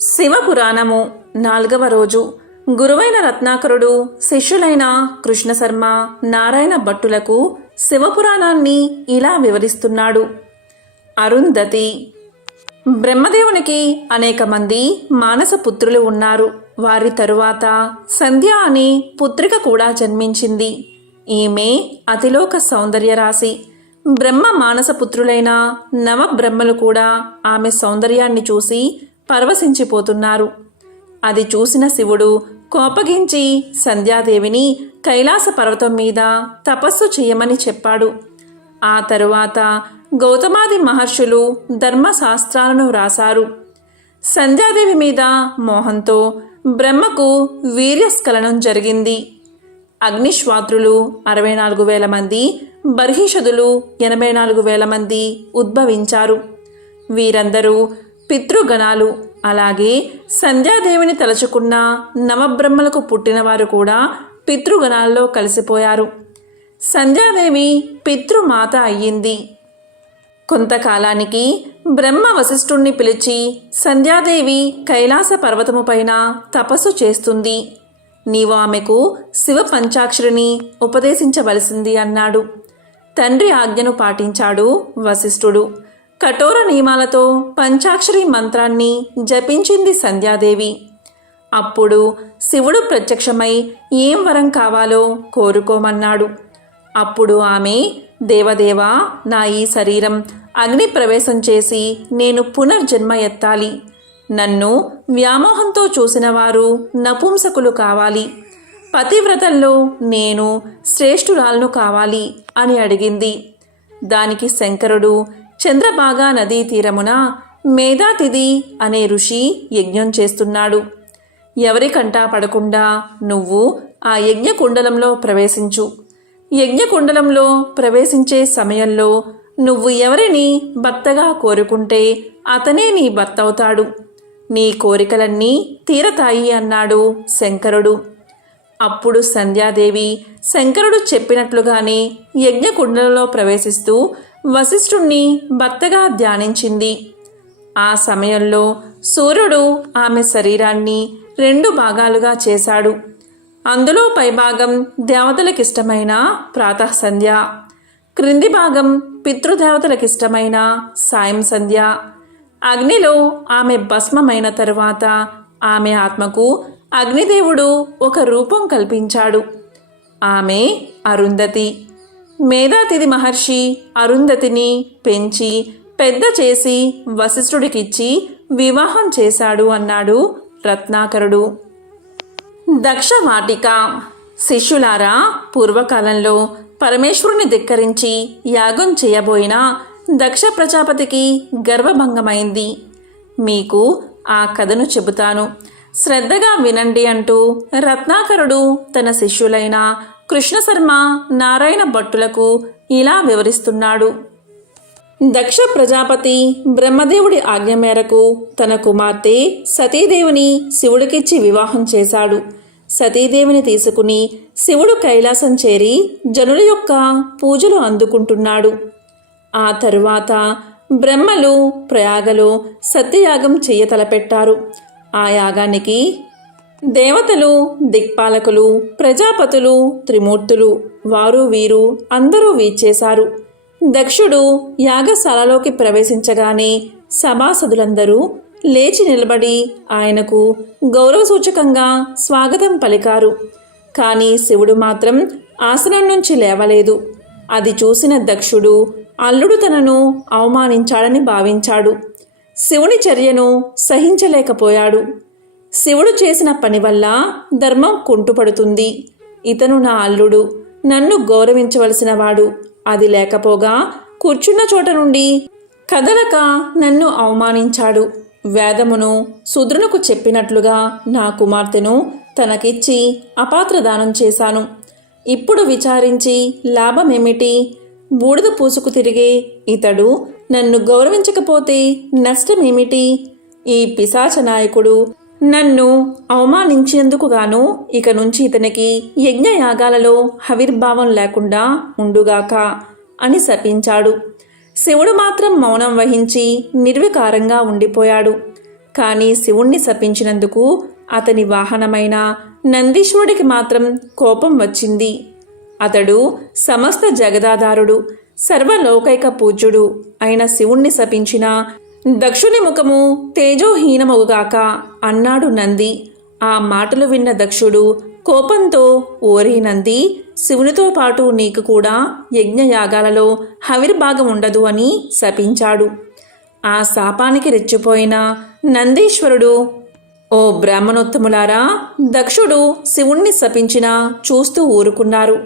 శివపురాణము నాలుగవ రోజు. గురువైన రత్నాకరుడు శిష్యులైన కృష్ణశర్మ నారాయణ భట్టులకు శివపురాణాన్ని ఇలా వివరిస్తున్నాడు. అరుంధతి బ్రహ్మదేవునికి అనేక మంది మానస పుత్రులు ఉన్నారు. వారి తరువాత సంధ్య అనే పుత్రిక కూడా జన్మించింది. ఈమె అతిలోక సౌందర్య రాశి. బ్రహ్మ మానస పుత్రులైన నవబ్రహ్మలు కూడా ఆమె సౌందర్యాన్ని చూసి పరవశించిపోతున్నారు. అది చూసిన శివుడు కోపగించి సంధ్యాదేవిని కైలాస పర్వతం మీద తపస్సు చేయమని చెప్పాడు. ఆ తరువాత గౌతమాది మహర్షులు ధర్మశాస్త్రాలను వ్రాసారు సంధ్యాదేవి మీద మోహంతో బ్రహ్మకు వీర్యస్ఖలనం జరిగింది. అగ్నిశ్వాత్రులు అరవై నాలుగు వేల మంది బర్హిషదులు ఎనభై నాలుగు వేల మంది ఉద్భవించారు. వీరందరూ పితృగణాలు. అలాగే సంధ్యాదేవిని తలుచుకున్న నవబ్రహ్మలకు పుట్టినవారు కూడా పితృగణాల్లో కలిసిపోయారు. సంధ్యాదేవి పితృమాత అయ్యింది. కొంతకాలానికి బ్రహ్మ వశిష్ఠుణ్ణి పిలిచి సంధ్యాదేవి కైలాస పర్వతము పైన తపస్సు చేస్తుంది. నీవు ఆమెకు శివ పంచాక్షరిని ఉపదేశించవలసింది అన్నాడు. తండ్రి ఆజ్ఞను పాటించాడు వశిష్ఠుడు. కఠోర నియమాలతో పంచాక్షరి మంత్రాన్ని జపించింది సంధ్యాదేవి. అప్పుడు శివుడు ప్రత్యక్షమై ఏం వరం కావాలో కోరుకోమన్నాడు. అప్పుడు ఆమె దేవదేవా నా ఈ శరీరం అగ్ని ప్రవేశం చేసి నేను పునర్జన్మ ఎత్తాలి. నన్ను వ్యామోహంతో చూసిన వారు నపుంసకులు కావాలి. పతివ్రతల్లో నేను శ్రేష్ఠురాలను కావాలి అని అడిగింది. దానికి శంకరుడు చంద్రభాగా నదీ తీరమున మేధాతిథి అనే ఋషి యజ్ఞం చేస్తున్నాడు. ఎవరికంటా పడకుండా నువ్వు ఆ యజ్ఞకుండలంలో ప్రవేశించు. యజ్ఞకుండలంలో ప్రవేశించే సమయంలో నువ్వు ఎవరిని భర్తగా కోరుకుంటే అతనే నీ భర్త అవుతాడు నీ కోరికలన్నీ తీరతాయి అన్నాడు శంకరుడు. అప్పుడు సంధ్యాదేవి శంకరుడు చెప్పినట్లుగానే యజ్ఞకుండలలో ప్రవేశిస్తూ వశిష్ఠుణ్ణి భర్తగా ధ్యానించింది. ఆ సమయంలో సూర్యుడు ఆమె శరీరాన్ని రెండు భాగాలుగా చేశాడు. అందులో పైభాగం దేవతలకిష్టమైన ప్రాతః సంధ్య క్రింది భాగం పితృదేవతలకిష్టమైన సాయం సంధ్య. అగ్నిలో ఆమె భస్మమైన తరువాత ఆమె ఆత్మకు అగ్నిదేవుడు ఒక రూపం కల్పించాడు. ఆమె అరుంధతి. మేధాతిథి మహర్షి అరుంధతిని పెంచి పెద్ద చేసి వశిష్ఠుడికిచ్చి వివాహం చేశాడు అన్నాడు రత్నాకరుడు. దక్షవాటిక శిష్యులారా పూర్వకాలంలో పరమేశ్వరుని ధిక్కరించి యాగం చేయబోయిన దక్ష ప్రజాపతికి గర్వభంగమైంది. మీకు ఆ కథను చెబుతాను. శ్రద్ధగా వినండి అంటూ రత్నాకరుడు తన శిష్యులైన కృష్ణశర్మ నారాయణ భట్టులకు ఇలా వివరిస్తున్నాడు. దక్ష ప్రజాపతి బ్రహ్మదేవుడి ఆజ్ఞ మేరకు తన కుమార్తె సతీదేవిని శివుడికిచ్చి వివాహం చేశాడు. సతీదేవిని తీసుకుని శివుడు కైలాసం చేరి జనుల యొక్క పూజలు అందుకుంటున్నాడు. ఆ తరువాత బ్రహ్మలు ప్రయాగలో సత్యయాగం చెయ్య తలపెట్టారు. ఆ యాగానికి దేవతలు దిక్పాలకులు ప్రజాపతులు త్రిమూర్తులు వారు వీరు అందరూ వీచేశారు. దక్షుడు యాగశాలలోకి ప్రవేశించగానే సభాసదులందరూ లేచి నిలబడి ఆయనకు గౌరవ సూచకంగా స్వాగతం పలికారు. కానీ శివుడు మాత్రం ఆసనం నుంచి లేవలేదు. అది చూసిన దక్షుడు అల్లుడు తనను అవమానించాడని భావించాడు. శివుని చర్యను సహించలేకపోయాడు. శివుడు చేసిన పని వల్ల ధర్మం కుంటుపడుతుంది. ఇతను నా అల్లుడు నన్ను గౌరవించవలసిన వాడు అది లేకపోగా కూర్చున్న చోట నుండి కదలక నన్ను అవమానించాడు. వేదమును శుద్రునకు చెప్పినట్లుగా నా కుమార్తెను తనకిచ్చి అపాత్రదానం చేశాను. ఇప్పుడు విచారించి లాభమేమిటి? బూడిద పూసుకు తిరిగే ఇతడు నన్ను గౌరవించకపోతే నష్టమేమిటి? ఈ పిశాచ నాయకుడు నన్ను అవమానించినందుకు గాను ఇక నుంచి ఇతనికి యజ్ఞయాగాలలో హవిర్భావం లేకుండా ఉండుగాక అని శపించాడు. శివుడు మాత్రం మౌనం వహించి నిర్వికారంగా ఉండిపోయాడు. కానీ శివుణ్ణి శపించినందుకు అతని వాహనమైన నందీశ్వరుడికి మాత్రం కోపం వచ్చింది. అతడు సమస్త జగదాదారుడు సర్వలోకైక పూజ్యుడు అయిన శివుణ్ణి శపించిన దక్షుని ముఖము తేజోహీనమగుగాక అన్నాడు నంది. ఆ మాటలు విన్న దక్షుడు కోపంతో ఓరి నంది శివునితో పాటు నీకు కూడా యజ్ఞయాగాలలో హవిర్భాగం ఉండదు అని శపించాడు. ఆ శాపానికి రెచ్చిపోయిన నందీశ్వరుడు ఓ బ్రాహ్మణోత్తములారా దక్షుడు శివుణ్ణి శపించినా చూస్తూ ఊరుకున్నారు.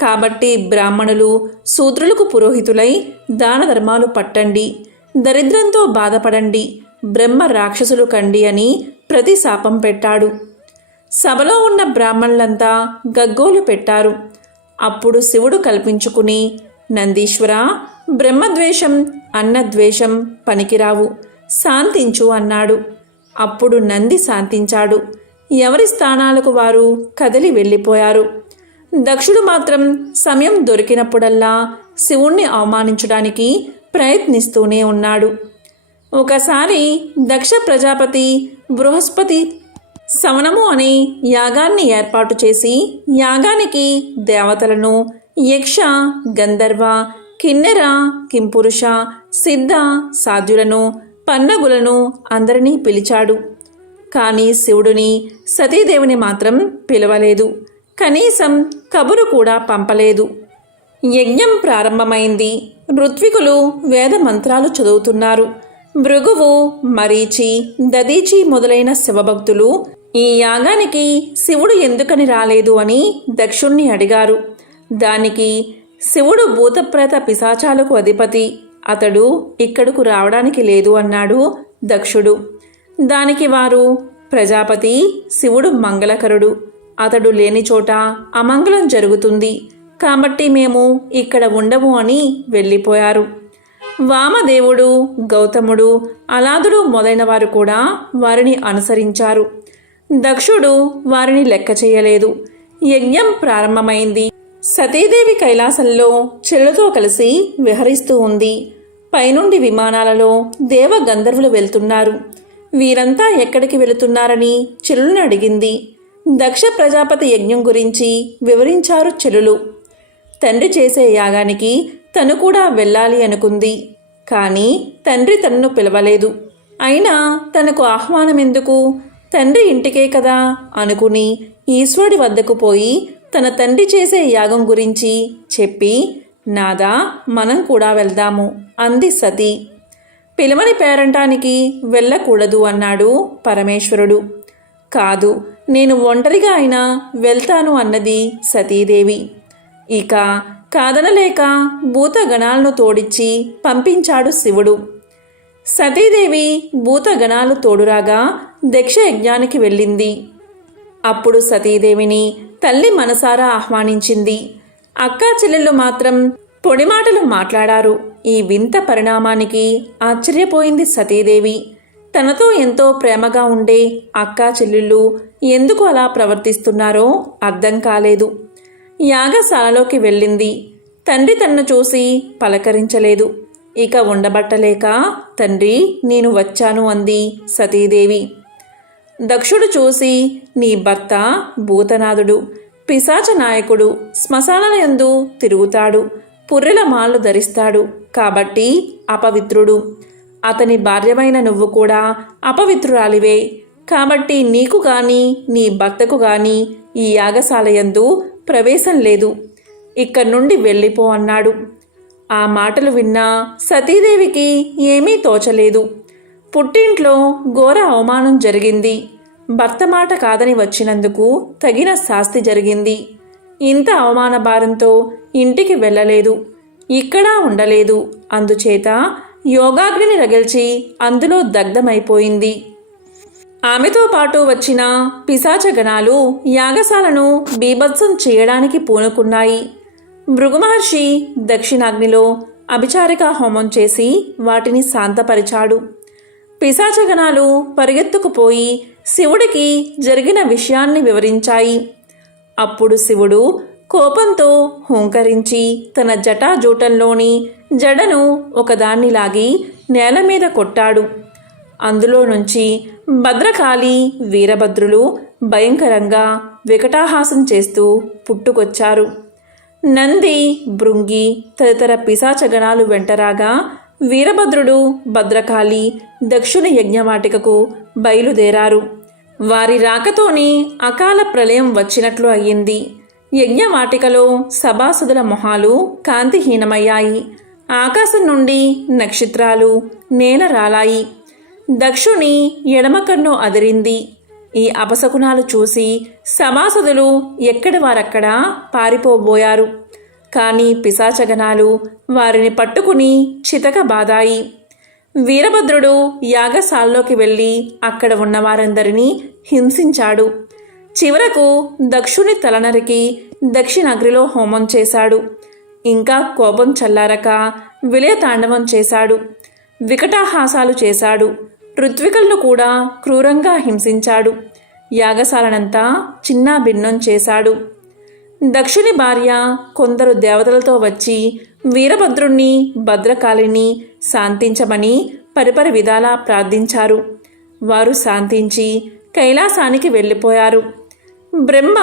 కాబట్టి బ్రాహ్మణులు శూద్రులకు పురోహితులై దాన ధర్మాలు పట్టండి. దరిద్రంతో బాధపడండి. బ్రహ్మ రాక్షసులు కండి అని ప్రతి శాపం పెట్టాడు. సభలో ఉన్న బ్రాహ్మణులంతా గగ్గోలు పెట్టారు. అప్పుడు శివుడు కల్పించుకుని నందీశ్వర బ్రహ్మద్వేషం అన్నద్వేషం పనికిరావు. శాంతించు అన్నాడు. అప్పుడు నంది శాంతించాడు. ఎవరి స్థానాలకు వారు కదిలి వెళ్ళిపోయారు. దక్షుడు మాత్రం సమయం దొరికినప్పుడల్లా శివుణ్ణి అవమానించడానికి ప్రయత్నిస్తూనే ఉన్నాడు. ఒకసారి దక్ష ప్రజాపతి బృహస్పతి సవనము అనే యాగాన్ని ఏర్పాటు చేసి యాగానికి దేవతలను యక్ష గంధర్వ కిన్నెర కింపురుష సిద్ధ సాధ్యులను పన్నగులను అందరినీ పిలిచాడు. కానీ శివుడిని సతీదేవిని మాత్రం పిలవలేదు. కనీసం కబురు కూడా పంపలేదు. యజ్ఞం ప్రారంభమైంది. ఋత్వికులు వేద మంత్రాలు చదువుతున్నారు. భృగువు మరీచి దదీచి మొదలైన శివభక్తులు ఈ యాగానికి శివుడు ఎందుకని రాలేదు అని దక్షుణ్ణి అడిగారు. దానికి శివుడు భూతప్రేత పిశాచాలకు అధిపతి అతడు ఇక్కడకు రావడానికి లేదు అన్నాడు దక్షుడు. దానికి వారు ప్రజాపతి శివుడు మంగళకరుడు అతడు లేని చోట అమంగళం జరుగుతుంది. కాబట్టి మేము ఇక్కడ ఉండము అని వెళ్ళిపోయారు. వామదేవుడు గౌతముడు అలాదుడు మొదలైన వారు కూడా వారిని అనుసరించారు. దక్షుడు వారిని లెక్క చేయలేదు. యజ్ఞం ప్రారంభమైంది. సతీదేవి కైలాసంలో చెల్లుతో కలిసి విహరిస్తూ ఉంది. పైనుండి విమానాలలో దేవ గంధర్వులు వెళ్తున్నారు. వీరంతా ఎక్కడికి వెళుతున్నారని చెల్లును అడిగింది. దక్ష ప్రజాపతి యజ్ఞం గురించి వివరించారు చెల్లులు. తండ్రి చేసే యాగానికి తను కూడా వెళ్ళాలి అనుకుంది. కానీ తండ్రి తనను పిలవలేదు. అయినా తనకు ఆహ్వానం ఎందుకు? తండ్రి ఇంటికే కదా అనుకుని ఈశ్వరుడి వద్దకు పోయి తన తండ్రి చేసే యాగం గురించి చెప్పి నాదా మనం కూడా వెళ్దాము అంది సతీ. పిలవని పేరంటానికి వెళ్ళకూడదు అన్నాడు పరమేశ్వరుడు. కాదు నేను ఒంటరిగా అయినా వెళ్తాను అన్నది సతీదేవి. ఇక కాదనలేక భూతగణాలను తోడిచ్చి పంపించాడు శివుడు. సతీదేవి భూతగణాలు తోడురాగా దక్ష యజ్ఞానికి వెళ్ళింది. అప్పుడు సతీదేవిని తల్లి మనసారా ఆహ్వానించింది. అక్కా చెల్లెళ్ళు మాత్రం పొడి మాటలు మాట్లాడారు. ఈ వింత పరిణామానికి ఆశ్చర్యపోయింది సతీదేవి. తనతో ఎంతో ప్రేమగా ఉండే అక్కా చెల్లెళ్ళు ఎందుకు అలా ప్రవర్తిస్తున్నారో అర్థం కాలేదు. యాగశాలలోకి వెళ్ళింది. తండ్రి తన్ను చూసి పలకరించలేదు. ఇక ఉండబట్టలేక తండ్రి నేను వచ్చాను అంది సతీదేవి. దక్షుడు చూసి నీ భర్త భూతనాథుడు పిశాచ నాయకుడు శ్మశానయందు తిరుగుతాడు పుర్రెల మాళ్ళు ధరిస్తాడు కాబట్టి అపవిత్రుడు. అతని భార్యమైన నువ్వు కూడా అపవిత్రురాలివే. కాబట్టి నీకు గాని నీ భర్తకు గాని ఈ యాగశాలయందు ప్రవేశం లేదు. ఇక్కడి నుండి వెళ్ళిపో అన్నాడు. ఆ మాటలు విన్నా సతీదేవికి ఏమీ తోచలేదు. పుట్టింట్లో ఘోర అవమానం జరిగింది. భర్త మాట కాదని వచ్చినందుకు తగిన శాస్తి జరిగింది. ఇంత అవమాన భారంతో ఇంటికి వెళ్ళలేదు. ఇక్కడా ఉండలేదు. అందుచేత యోగాగ్నిని రగిల్చి అందులో దగ్ధమైపోయింది. ఆమెతో పాటు వచ్చిన పిశాచగణాలు యాగశాలను బీభత్సం చేయడానికి పూనుకున్నాయి. భృగుమహర్షి దక్షిణాగ్నిలో అభిచారిక హోమం చేసి వాటిని శాంతపరిచాడు. పిశాచగణాలు పరిగెత్తుకుపోయి శివుడికి జరిగిన విషయాన్ని వివరించాయి. అప్పుడు శివుడు కోపంతో హుంకరించి తన జటాజూటంలోని జడను ఒకదాన్ని లాగి నేల మీద కొట్టాడు. అందులో నుంచి భద్రకాళి వీరభద్రులు భయంకరంగా వికటాహాసం చేస్తూ పుట్టుకొచ్చారు. నంది భృంగి తదితర పిశాచగణాలు వెంటరాగా వీరభద్రుడు భద్రకాళి దక్షిణ యజ్ఞవాటికకు బయలుదేరారు. వారి రాకతోనే అకాల ప్రళయం వచ్చినట్లు అయ్యింది. యజ్ఞవాటికలో సభాసుదుల మొహాలు కాంతిహీనమయ్యాయి. ఆకాశం నుండి నక్షత్రాలు నేల రాలాయి. దక్షుని ఎడమకన్ను అదిరింది. ఈ అపశకునాలు చూసి సమాసదులు ఎక్కడి వారక్కడ పారిపోబోయారు. కానీ పిశాచగణాలు వారిని పట్టుకుని చితక బాదాయి. వీరభద్రుడు యాగశాల్లోకి వెళ్ళి అక్కడ ఉన్న వారందరినీ హింసించాడు. చివరకు దక్షుని తలనరికి దక్షిణాగ్రిలో హోమం చేశాడు. ఇంకా కోపం చల్లారక విలయతాండవం చేశాడు. వికటాహాసాలు చేశాడు. ఋత్వికులను కూడా క్రూరంగా హింసించాడు. యాగశాలనంతా చిన్నా భిన్నం చేశాడు. దక్షిణి భార్య కొందరు దేవతలతో వచ్చి వీరభద్రుణ్ణి భద్రకాళిని శాంతించమని పరిపరి విధాలా ప్రార్థించారు. వారు శాంతించి కైలాసానికి వెళ్ళిపోయారు. బ్రహ్మ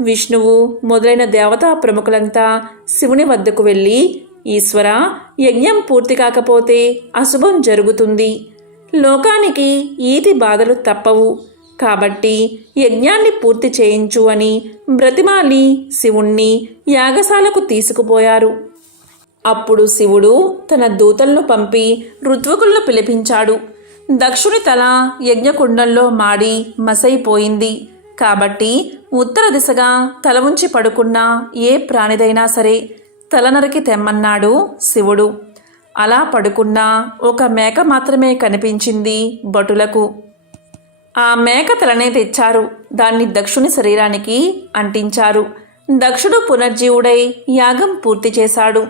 విష్ణువు మొదలైన దేవతా ప్రముఖులంతా శివుని వద్దకు వెళ్ళి ఈశ్వర యజ్ఞం పూర్తి కాకపోతే అశుభం జరుగుతుంది. లోకానికి ఈతి బాధలు తప్పవు. కాబట్టి యజ్ఞాన్ని పూర్తి చేయించు అని బ్రతిమాలి శివుణ్ణి యాగశాలకు తీసుకుపోయారు. అప్పుడు శివుడు తన దూతలను పంపి ఋత్వకులను పిలిపించాడు. దక్షుని తల యజ్ఞకుండంలో మాడి మసైపోయింది. కాబట్టి ఉత్తర దిశగా తల ఉంచి పడుకున్న ఏ ప్రాణిదైనా సరే తలనరికి తెమ్మన్నాడు శివుడు. అలా పడుకున్న ఒక మేక మాత్రమే కనిపించింది భటులకు. ఆ మేక తలనే తెచ్చారు. దాన్ని దక్షుని శరీరానికి అంటించారు. దక్షుడు పునర్జీవుడై యాగం పూర్తి చేశాడు.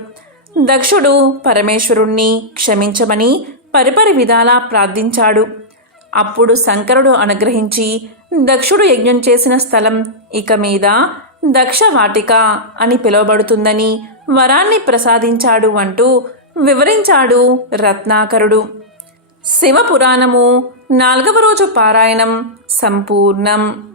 దక్షుడు పరమేశ్వరుణ్ణి క్షమించమని పరిపరి విధాలా ప్రార్థించాడు. అప్పుడు శంకరుడు అనుగ్రహించి దక్షుడు యజ్ఞం చేసిన స్థలం ఇక మీద దక్ష వాటిక అని పిలువబడుతుందని వరాన్ని ప్రసాదించాడు అంటూ వివరించాడు రత్నాకరుడు. శివపురాణము నాలుగవ రోజు పారాయణం సంపూర్ణం.